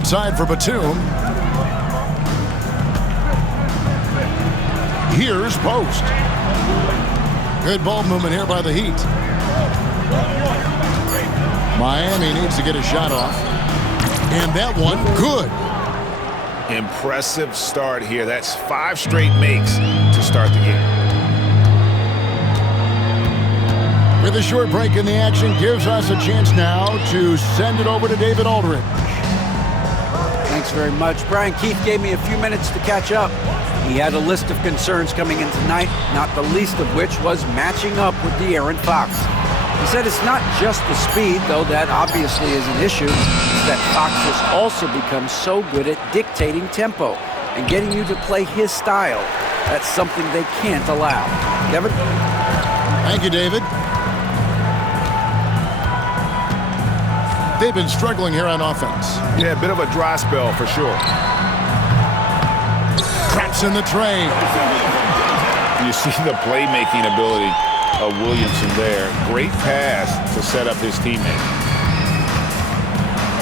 Outside for Batum. Here's Post. Good ball movement here by the Heat. Miami needs to get a shot off. And that one, good. Impressive start here. That's 5 straight makes to start the game. With a short break in the action, gives us a chance now to send it over to David Aldridge. Thanks very much. Brian Keith gave me a few minutes to catch up. He had a list of concerns coming in tonight, not the least of which was matching up with De'Aaron Fox. He said it's not just the speed, though that obviously is an issue. It's that Fox has also become so good at dictating tempo and getting you to play his style. That's something they can't allow. Kevin? Thank you, David. They've been struggling here on offense. Yeah, a bit of a dry spell for sure. Traps in the tray. You see the playmaking ability of Williamson there. Great pass to set up his teammate.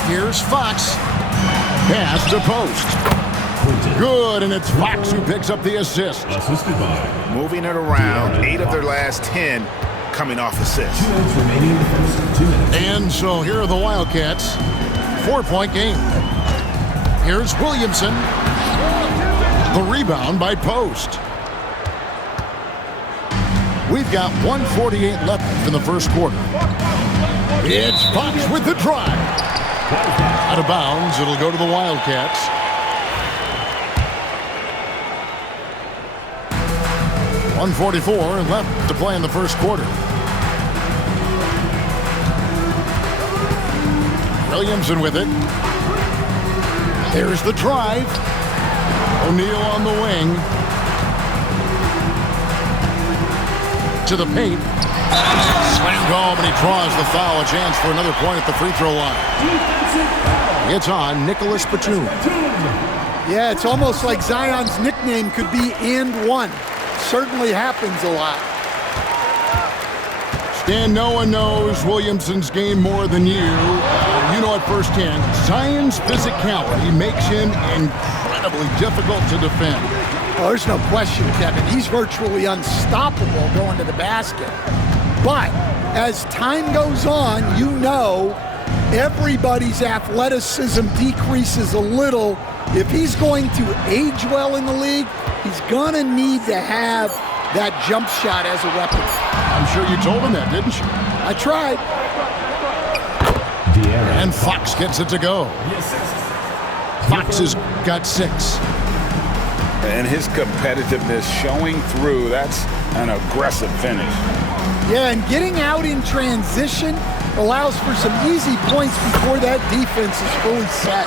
Here's Fox. Pass to Post. Good, and it's Fox who picks up the assist. Moving it around, 8 of their last 10 coming off assists. And so here are the Wildcats. 4-point game. Here's Williamson. The rebound by Post. We've got 1:48 left in the first quarter. It's Fox with the drive. Out of bounds, it'll go to the Wildcats. .144 left to play in the first quarter. Williamson with it. There's the drive. O'Neal on the wing. To the paint. Slammed home, and he draws the foul. A chance for another point at the free throw line. It's on Nicholas Batum. Yeah, it's almost like Zion's nickname could be "and one." Certainly happens a lot. Stan, no one knows Williamson's game more than you. You know it firsthand. Zion's physicality makes him incredibly difficult to defend. Well, there's no question, Kevin. He's virtually unstoppable going to the basket. But as time goes on, you know everybody's athleticism decreases a little. If he's going to age well in the league, he's going to need to have that jump shot as a weapon. I'm sure you told him that, didn't you? I tried. And Fox gets it to go. Fox has got 6. And his competitiveness showing through. That's an aggressive finish. Yeah, and getting out in transition allows for some easy points before that defense is fully set.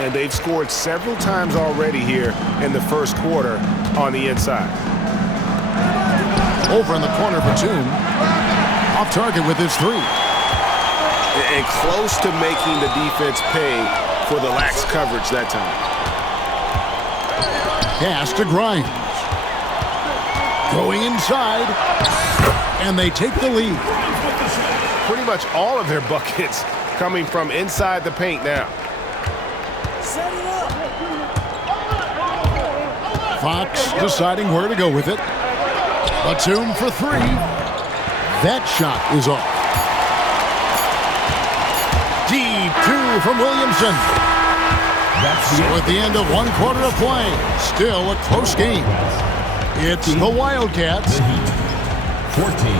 And they've scored several times already here in the first quarter on the inside. Over in the corner, Batum. Off target with his 3. And close to making the defense pay for the lax coverage that time. Pass to Grimes. Going inside. And they take the lead. Pretty much all of their buckets coming from inside the paint now. Fox deciding where to go with it. Batum for 3. That shot is off. Deep 2 from Williamson. So at the end of 1 quarter of play, still a close game. It's the Wildcats. 14.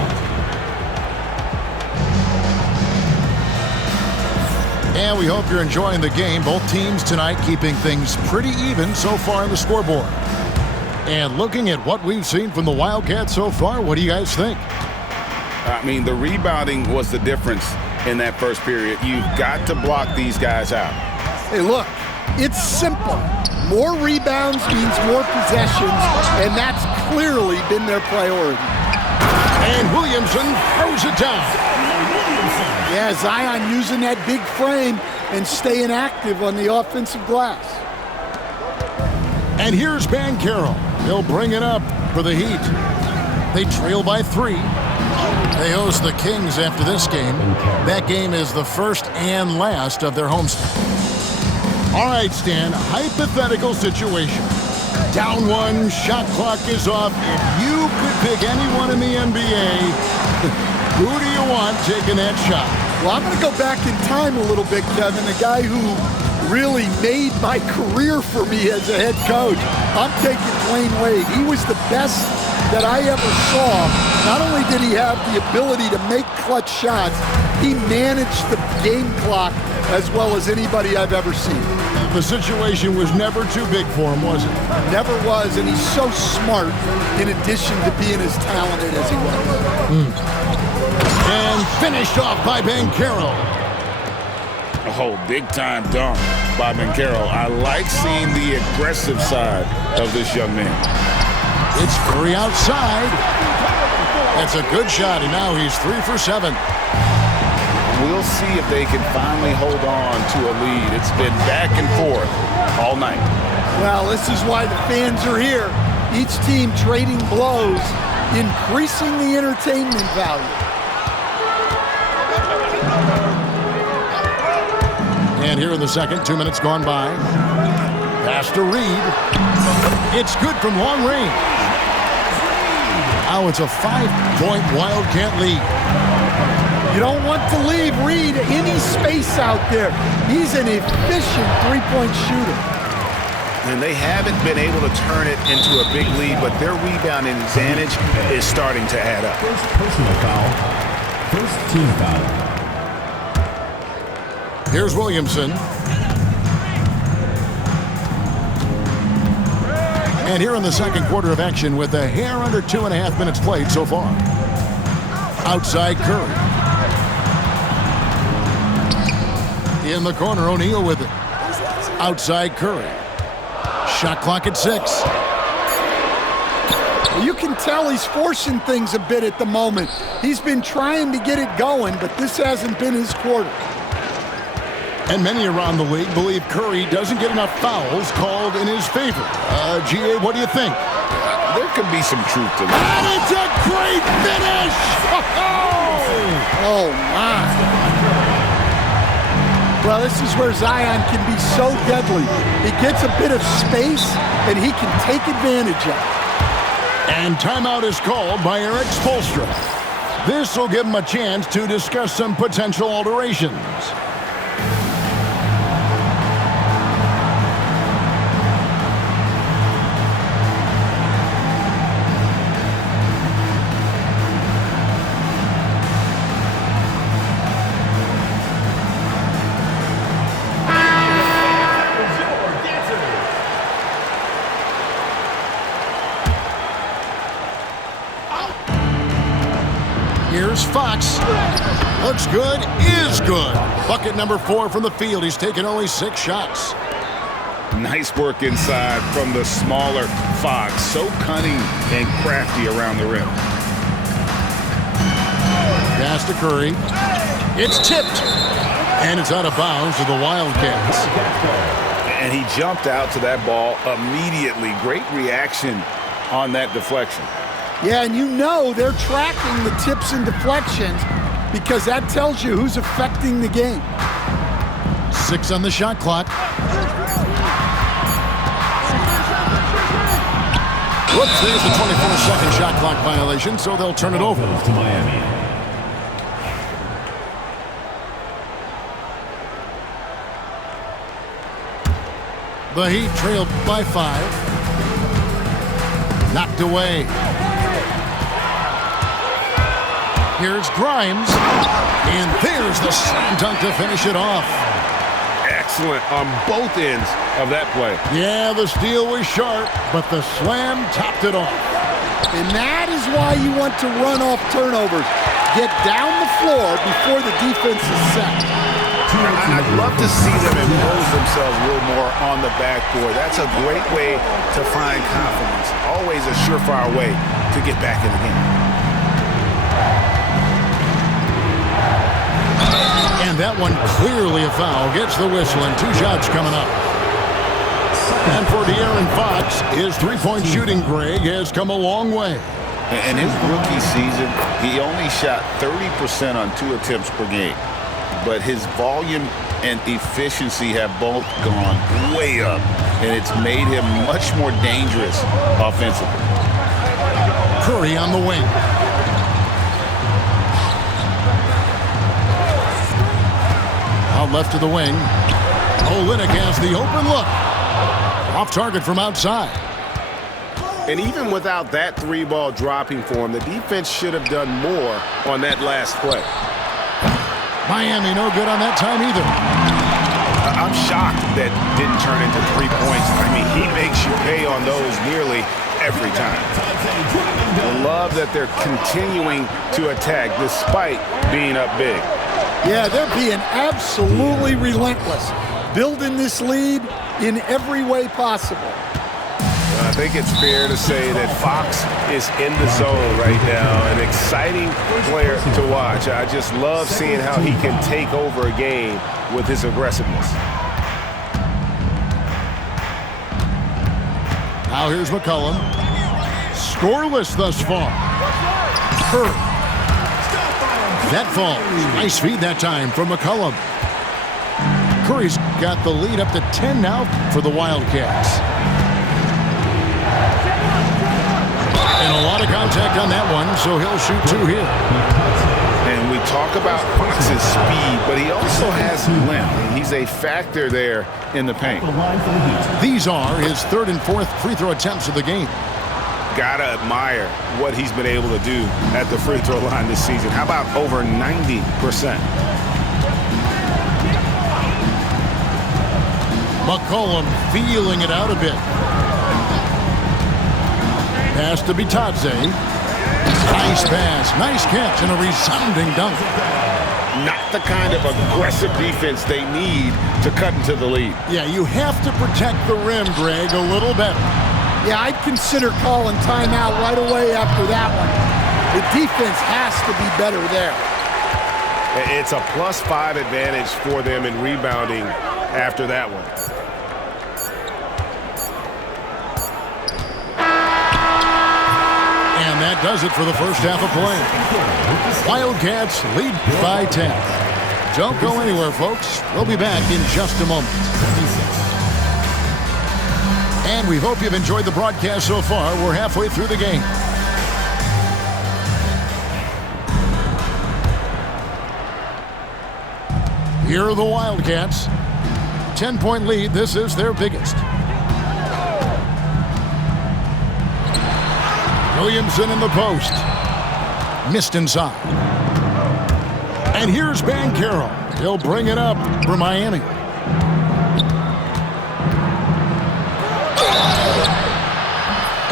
And we hope you're enjoying the game. Both teams tonight keeping things pretty even so far on the scoreboard. And looking at what we've seen from the Wildcats so far, what do you guys think? I mean, the rebounding was the difference in that first period. You've got to block these guys out. Hey, look, it's simple. More rebounds means more possessions, and that's clearly been their priority. And Williamson throws it down. Yeah, Zion using that big frame and staying active on the offensive glass. And here's Banchero. He'll bring it up for the Heat. They trail by 3. They host the Kings after this game. That game is the first and last of their homestand. All right, Stan, hypothetical situation. Down one, shot clock is off. If you could pick anyone in the NBA, who do you want taking that shot? Well, I'm going to go back in time a little bit, Kevin. The guy who really made my career for me as a head coach. I'm taking Dwayne Wade. He was the best that I ever saw. Not only did he have the ability to make clutch shots, he managed the game clock as well as anybody I've ever seen. The situation was never too big for him, was it? Never was, and he's so smart in addition to being as talented as he was. And finished off by Banchero. Oh, big-time dunk by Banchero. I like seeing the aggressive side of this young man. It's Curry outside. That's a good shot, and now he's 3 for 7. We'll see if they can finally hold on to a lead. It's been back and forth all night. Well, this is why the fans are here. Each team trading blows, increasing the entertainment value. And here in the second, 2 minutes gone by. Pass to Reed. It's good from long range. Now it's a 5-point Wildcat lead. You don't want to leave Reed any space out there. He's an efficient three-point shooter. And they haven't been able to turn it into a big lead, but their rebounding advantage is starting to add up. First personal foul. First team foul. Here's Williamson. And here in the second quarter of action with a hair under 2.5 minutes played so far. Outside Curry. In the corner, O'Neal with it. Outside Curry. Shot clock at 6. You can tell he's forcing things a bit at the moment. He's been trying to get it going, but this hasn't been his quarter. And many around the league believe Curry doesn't get enough fouls called in his favor. G.A., what do you think? There could be some truth to that. And it's a great finish! Oh, my. Well, this is where Zion can be so deadly. He gets a bit of space, and he can take advantage of it. And timeout is called by Eric Spoelstra. This will give him a chance to discuss some potential alterations. Here's Fox. Looks good, is good. Bucket number 4 from the field. He's taken only 6 shots. Nice work inside from the smaller Fox. So cunning and crafty around the rim. Pass to Curry. It's tipped. And it's out of bounds to the Wildcats. And he jumped out to that ball immediately. Great reaction on that deflection. Yeah, and you know they're tracking the tips and deflections because that tells you who's affecting the game. 6 on the shot clock. Whoops, there's the 24-second shot clock violation, so they'll turn it over. To Miami. The Heat trailed by 5. Knocked away. Here's Grimes. And there's the slam dunk to finish it off. Excellent on both ends of that play. Yeah, the steal was sharp, but the slam topped it off. And that is why you want to run off turnovers. Get down the floor before the defense is set. I'd love to see them impose themselves a little more on the backboard. That's a great way to find confidence. Always a surefire way to get back in the game. And that one clearly a foul. Gets the whistle and 2 shots coming up. And for De'Aaron Fox, his three-point shooting, Greg, has come a long way. In his rookie season, he only shot 30% on 2 attempts per game. But his volume and efficiency have both gone way up, and it's made him much more dangerous offensively. Curry on the wing. Out left to the wing. Olynyk has the open look. Off target from outside. And even without that 3-ball dropping for him, the defense should have done more on that last play. Miami no good on that time either. I'm shocked that didn't turn into 3 points. I mean, he makes you pay on those nearly every time. I love that they're continuing to attack despite being up big. Yeah, they're being absolutely relentless, building this lead in every way possible. I think it's fair to say that Fox is in the zone right now, an exciting player to watch. I just love seeing how he can take over a game with his aggressiveness. Now here's McCollum. Scoreless thus far. Curry. That falls. Nice feed that time from McCollum. Curry's got the lead up to 10 now for the Wildcats. And a lot of contact on that one, so he'll shoot 2 here. And we talk about Fox's speed, but he also has length. He's a factor there in the paint. These are his 3rd and 4th free throw attempts of the game. Gotta admire what he's been able to do at the free throw line this season. How about over 90%? McCollum feeling it out a bit. Pass to Bitadze. Nice pass, nice catch, and a resounding dunk. Not the kind of aggressive defense they need to cut into the lead. Yeah, you have to protect the rim, Greg, a little better. Yeah, I'd consider calling timeout right away after that one. The defense has to be better there. It's a +5 advantage for them in rebounding after that one. And that does it for the first half of play. Wildcats lead by 10. Don't go anywhere, folks. We'll be back in just a moment. And we hope you've enjoyed the broadcast so far. We're halfway through the game. Here are the Wildcats. 10-point lead. This is their biggest. Williamson in the post. Missed inside. And here's Banchero. He'll bring it up for Miami.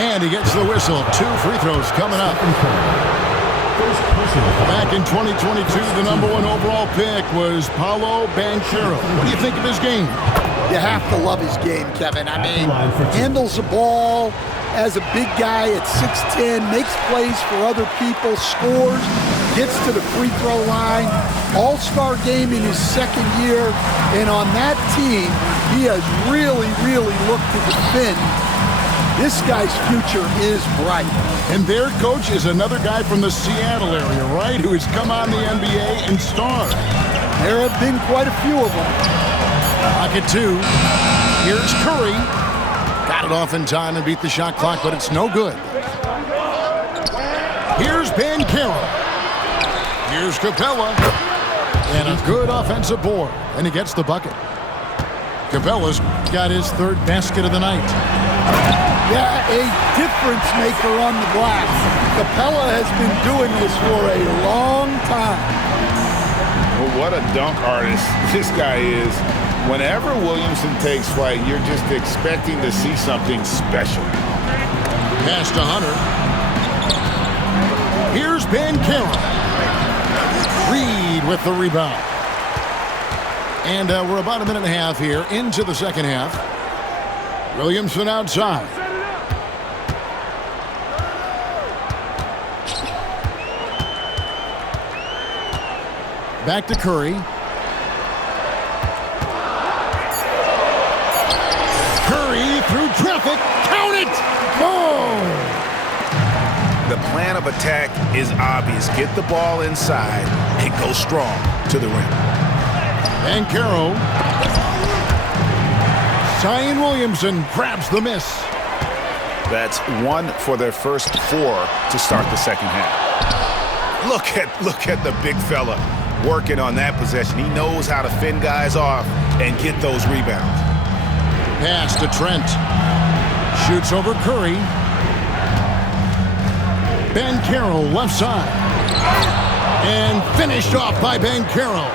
And he gets the whistle. 2 free throws coming up. Back in 2022, the #1 overall pick was Paolo Banchero. What do you think of his game? You have to love his game, Kevin. I mean, handles the ball as a big guy at 6'10", makes plays for other people, scores, gets to the free throw line. All-star game in his 2nd year. And on that team, he has really, really looked to defend. This guy's future is bright. And their coach is another guy from the Seattle area, right? Who has come on the NBA and starred. There have been quite a few of them. Pocket 2. Here's Curry. Got it off in time and beat the shot clock, but it's no good. Here's Banchero. Here's Capella. And a good offensive board. And he gets the bucket. Capella's got his 3rd basket of the night. Yeah, a difference maker on the glass. Capella has been doing this for a long time. Well, what a dunk artist this guy is. Whenever Williamson takes flight, you're just expecting to see something special. Pass to Hunter. Here's Banchero. Reed with the rebound. And we're about a minute and a half here into the 2nd half. Williamson outside. Back to Curry. Curry through traffic. Count it! Oh! The plan of attack is obvious. Get the ball inside and go strong to the rim. Banchero. Zion Williamson grabs the miss. That's 1 for their first 4 to start the second half. Look at the big fella working on that possession. He knows how to fend guys off and get those rebounds. Pass to Trent. Shoots over Curry. Banchero left side. And finished off by Banchero.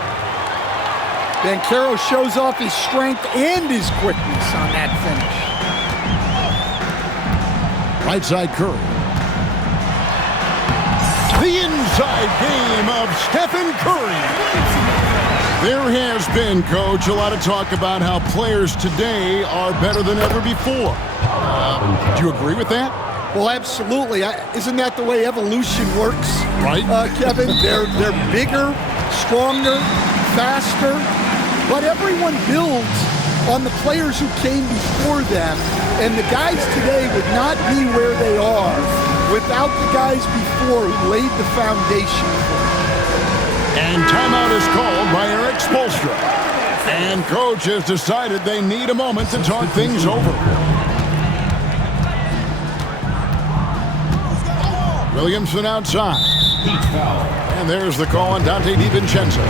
Banchero shows off his strength and his quickness on that finish. Right side Curry. The inside game of Stephen Curry. There has been, Coach, a lot of talk about how players today are better than ever before. Do you agree with that? Well, absolutely. Isn't that the way evolution works? Right. Kevin, they're bigger, stronger, faster, but everyone builds on the players who came before them, and the guys today would not be where they are without the guys before who laid the foundation for them. And timeout is called by Eric Spoelstra. And Coach has decided they need a moment to talk things over. Williamson outside. And there's the call on Dante DiVincenzo.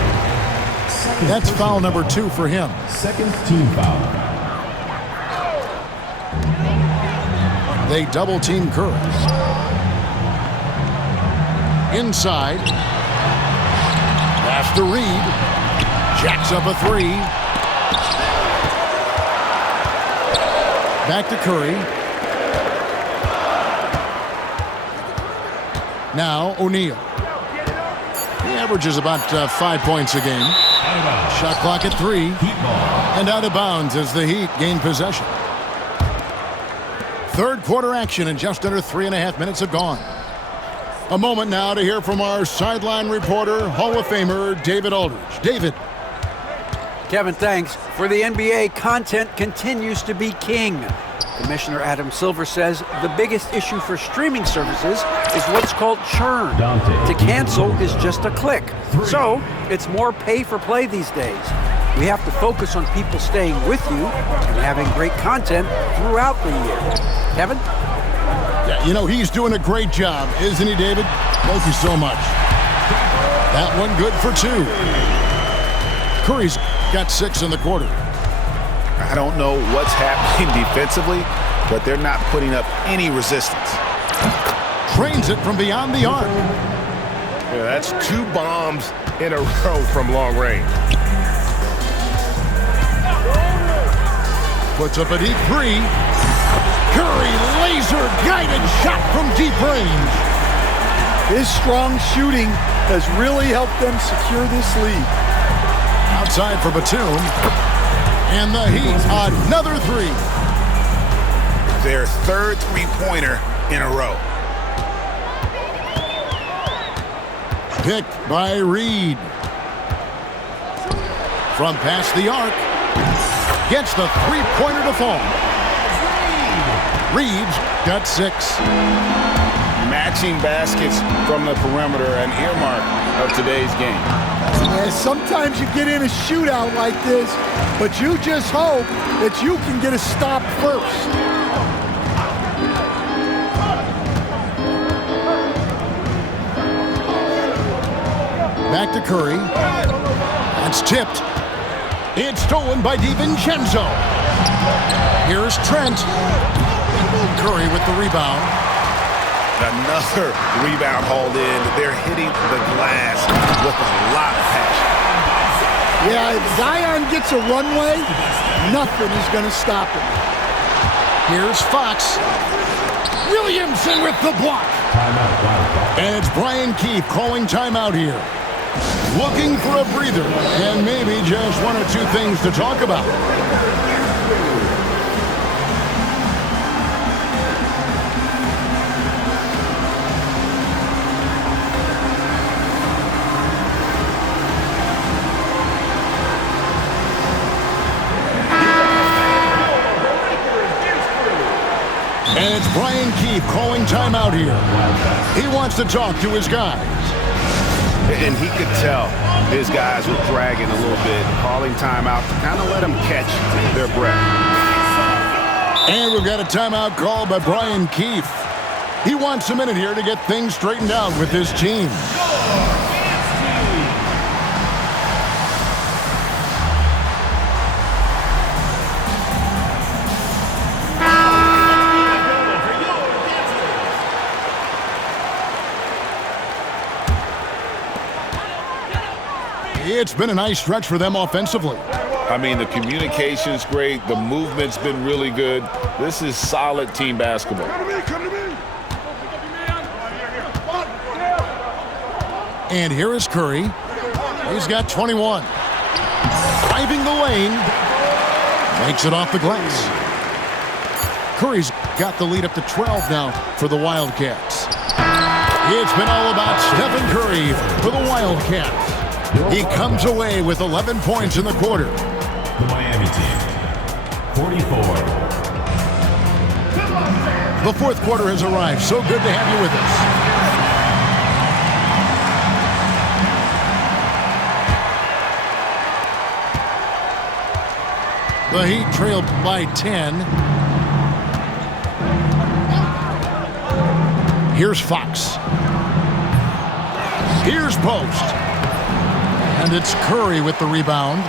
That's foul number 2 for him. Second team foul. They double team Curry. Inside. Pass to Reed. Jacks up a 3. Back to Curry. Now O'Neal. He averages about 5 points a game. Shot clock at 3. And out of bounds as the Heat gain possession. Third quarter action and just under 3.5 minutes have gone. A moment now to hear from our sideline reporter, Hall of Famer David Aldridge. David. Kevin, thanks. For the NBA, content continues to be king. Commissioner Adam Silver says the biggest issue for streaming services is what's called churn. To cancel is just a click. So it's more pay for play these days. We have to focus on people staying with you and having great content throughout the year. Kevin? Yeah, you know, he's doing a great job, isn't he, David? Thank you so much. That one good for 2. Curry's got 6 in the quarter. I don't know what's happening defensively, but they're not putting up any resistance. Trains it from beyond the arc. Yeah, that's 2 bombs in a row from long range. Puts up a deep 3. Curry laser-guided shot from deep range. His strong shooting has really helped them secure this lead. Outside for Batum. And the Heat, another 3. Their third three-pointer in a row. Picked by Reed. From past the arc. Gets the three-pointer to fall. Reed's got 6. Matching baskets from the perimeter, an earmark of today's game. Yeah, sometimes you get in a shootout like this, but you just hope that you can get a stop first. Back to Curry. That's tipped. It's stolen by DiVincenzo. Here's Trent. Curry with the rebound. Another rebound hauled in. They're hitting the glass with a lot of passion. Yeah, if Zion gets a runway, nothing is going to stop him. Here's Fox. Williamson with the block. And it's Brian Keefe calling timeout here. Looking for a breather and maybe just 1 or 2 things to talk about. And it's Brian Keefe calling timeout here. He wants to talk to his guys. And he could tell his guys were dragging a little bit, calling timeout to kind of let them catch their breath. And we've got a timeout called by Brian Keefe. He wants a minute here to get things straightened out with his team. It's been a nice stretch for them offensively. I mean, the communication's great. The movement's been really good. This is solid team basketball. And here is Curry. He's got 21. Driving the lane. Makes it off the glass. Curry's got the lead up to 12 now for the Wildcats. It's been all about Stephen Curry for the Wildcats. He comes away with 11 points in the quarter. The Miami team, 44. The fourth quarter has arrived. So good to have you with us. The Heat trail by 10. Here's Fox. Here's Post. And it's Curry with the rebound.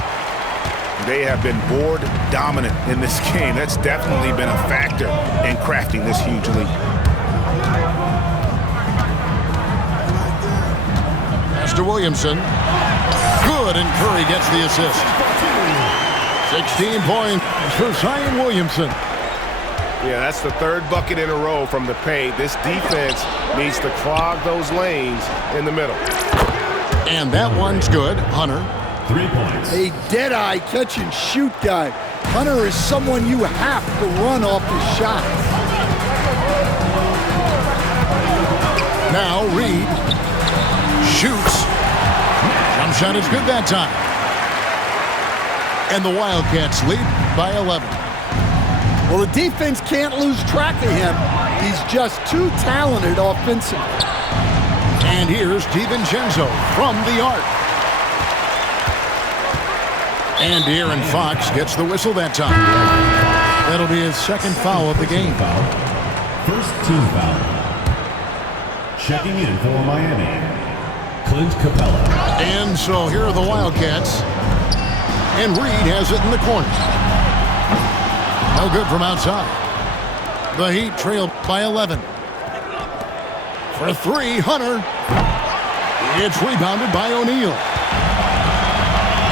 They have been board dominant in this game. That's definitely been a factor in crafting this huge lead. Master Williamson. Good, and Curry gets the assist. 16 points for Zion Williamson. Yeah, that's the third bucket in a row from the paint. This defense needs to clog those lanes in the middle. And that one's good. Hunter. 3 points. A dead-eye catch-and-shoot guy. Hunter is someone you have to run off his shot. Now Reed shoots. Jump shot is good that time. And the Wildcats lead by 11. Well, the defense can't lose track of him. He's just too talented offensively. And here's DiVincenzo from the arc. And Aaron Fox gets the whistle that time. That'll be his second foul of the game. First team foul. Checking in for Miami, Clint Capella. And so here are the Wildcats. And Reed has it in the corner. No good from outside. The Heat trail by 11. For three, Hunter. It's rebounded by O'Neal.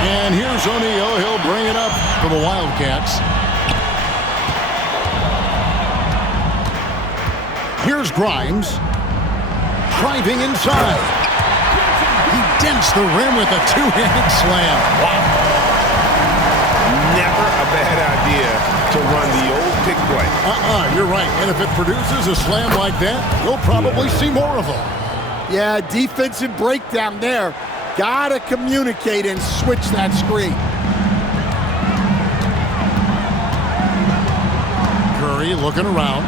And here's O'Neal. He'll bring it up for the Wildcats. Here's Grimes. Driving inside. He dents the rim with a two-handed slam. Wow. Never a bad idea to run the old pick play. You're right. And if it produces a slam like that, you'll probably see more of them. Yeah, defensive breakdown there. Gotta communicate and switch that screen. Curry looking around.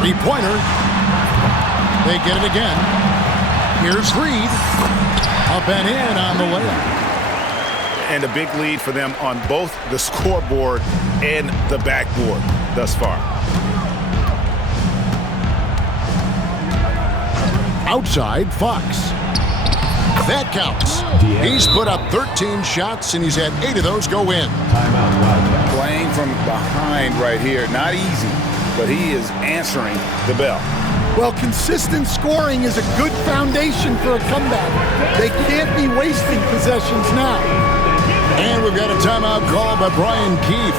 Three-pointer. They get it again. Here's Reed. Up and in on the layup. And a big lead for them on both the scoreboard and the backboard thus far. Outside, Fox. That counts. He's put up 13 shots, and he's had 8 of those go in. Timeout Wildcats. Playing from behind right here, not easy, but he is answering the bell. Well, consistent scoring is a good foundation for a comeback. They can't be wasting possessions now. And we've got a timeout called by Brian Keefe.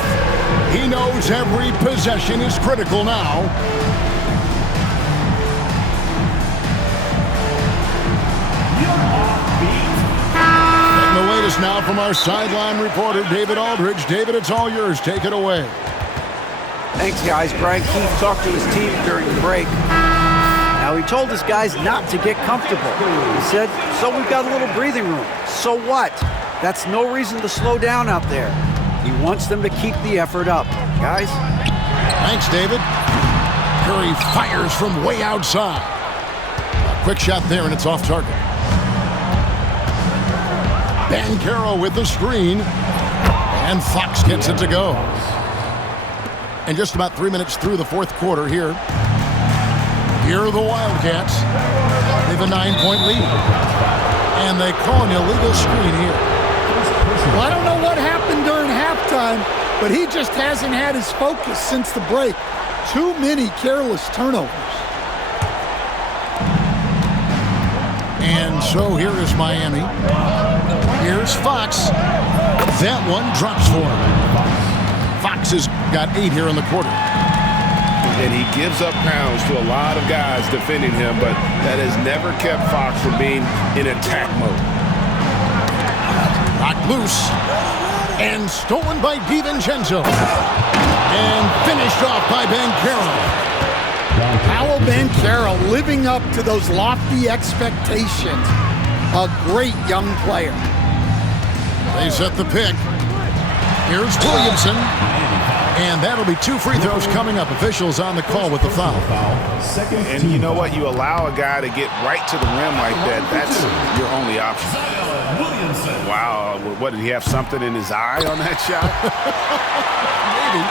He knows every possession is critical now. And the latest now from our sideline reporter, David Aldridge. David, it's all yours. Take it away. Thanks, guys. Brian Keefe talked to his team during the break. Now, he told his guys not to get comfortable. He said, so we've got a little breathing room. So what? That's no reason to slow down out there. He wants them to keep the effort up. Guys? Thanks, David. Curry fires from way outside. A quick shot there, and it's off target. Banchero with the screen. And Fox gets it to go. And just about 3 minutes through the fourth quarter here. Here are the Wildcats. They have a 9-point lead. And they call an illegal screen here. Well, I don't know what happened during halftime, but he just hasn't had his focus since the break. Too many careless turnovers. And so here is Miami. Here's Fox. That one drops for him. Fox has got 8 here in the quarter. And he gives up pounds to a lot of guys defending him, but that has never kept Fox from being in attack mode. Knocked loose. And stolen by DiVincenzo. And finished off by Banchero. Paolo Banchero living up to those lofty expectations. A great young player. They set the pick. Here's Williamson. And that'll be 2 free throws coming up. Officials on the call with the foul. And you know what? You allow a guy to get right to the rim like that. That's your only option. Wow. What, did he have something in his eye on that shot? Maybe.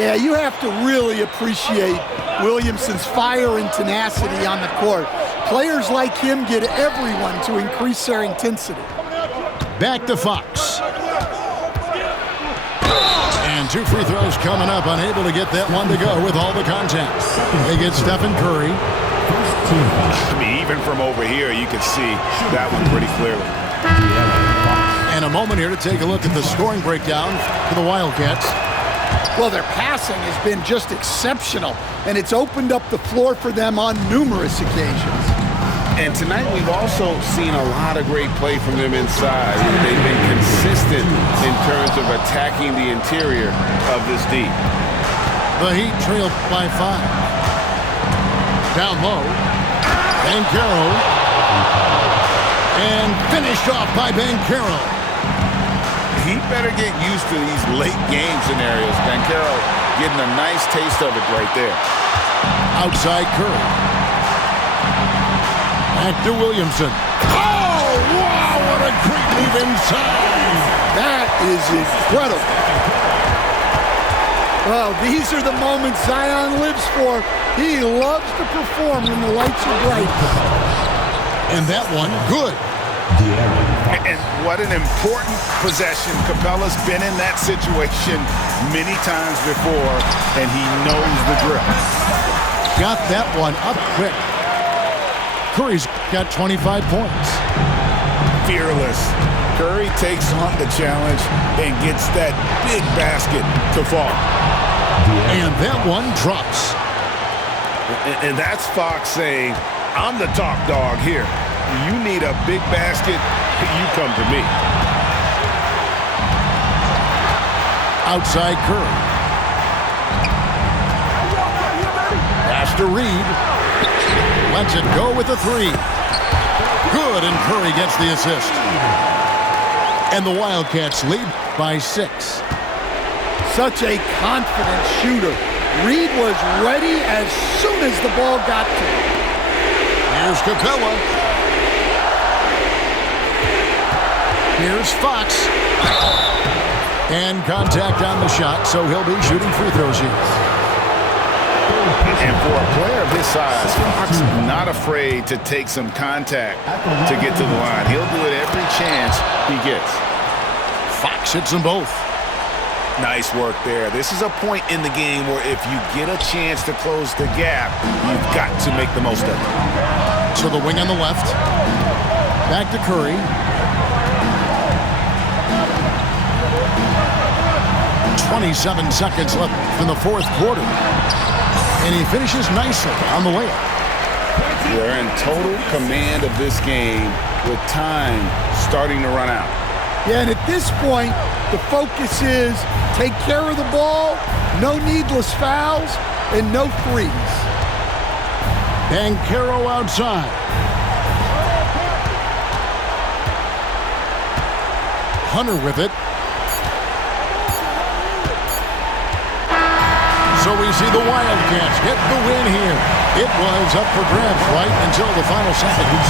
Yeah, you have to really appreciate Williamson's fire and tenacity on the court. Players like him get everyone to increase their intensity. Back to Fox. And 2 free throws coming up. Unable to get that one to go with all the contact. They get Stephen Curry. I mean, even from over here, you can see that one pretty clearly. And a moment here to take a look at the scoring breakdown for the Wildcats. Well, their passing has been just exceptional, and it's opened up the floor for them on numerous occasions. And tonight we've also seen a lot of great play from them inside. They've been consistent in terms of attacking the interior of this D. The Heat trailed by 5. Down low. Banchero. And finished off by Banchero. He better get used to these late game scenarios. Banchero getting a nice taste of it right there. Outside Curry. Back to Williamson. Oh, wow, what a great move inside. That is incredible. Well, these are the moments Zion lives for. He loves to perform when the lights are bright. And that one, good. And what an important possession. Capella's been in that situation many times before, and he knows the drill. Got that one up quick. Curry's got 25 points. Fearless. Curry takes on the challenge and gets that big basket to fall. And that one drops. And that's Fox saying, I'm the top dog here. You need a big basket, you come to me. Outside Curry. Pass to Reed. Lets it go with the 3. Good, and Curry gets the assist. And the Wildcats lead by 6. Such a confident shooter. Reed was ready as soon as the ball got to him. Here's Capella. Here's Fox. And contact on the shot, so he'll be shooting free throws here. And for a player of his size, Fox not afraid to take some contact to get to the line. He'll do it every chance he gets. Fox hits them both. Nice work there. This is a point in the game where if you get a chance to close the gap, you've got to make the most of it. To the wing on the left. Back to Curry. .27 seconds left in the fourth quarter. And he finishes nicely on the layup. They're in total command of this game with time starting to run out. Yeah, and at this point, the focus is take care of the ball, no needless fouls, and no threes. Banchero outside. Hunter with it. So we see the Wildcats get the win here. It was up for grabs right until the final seconds.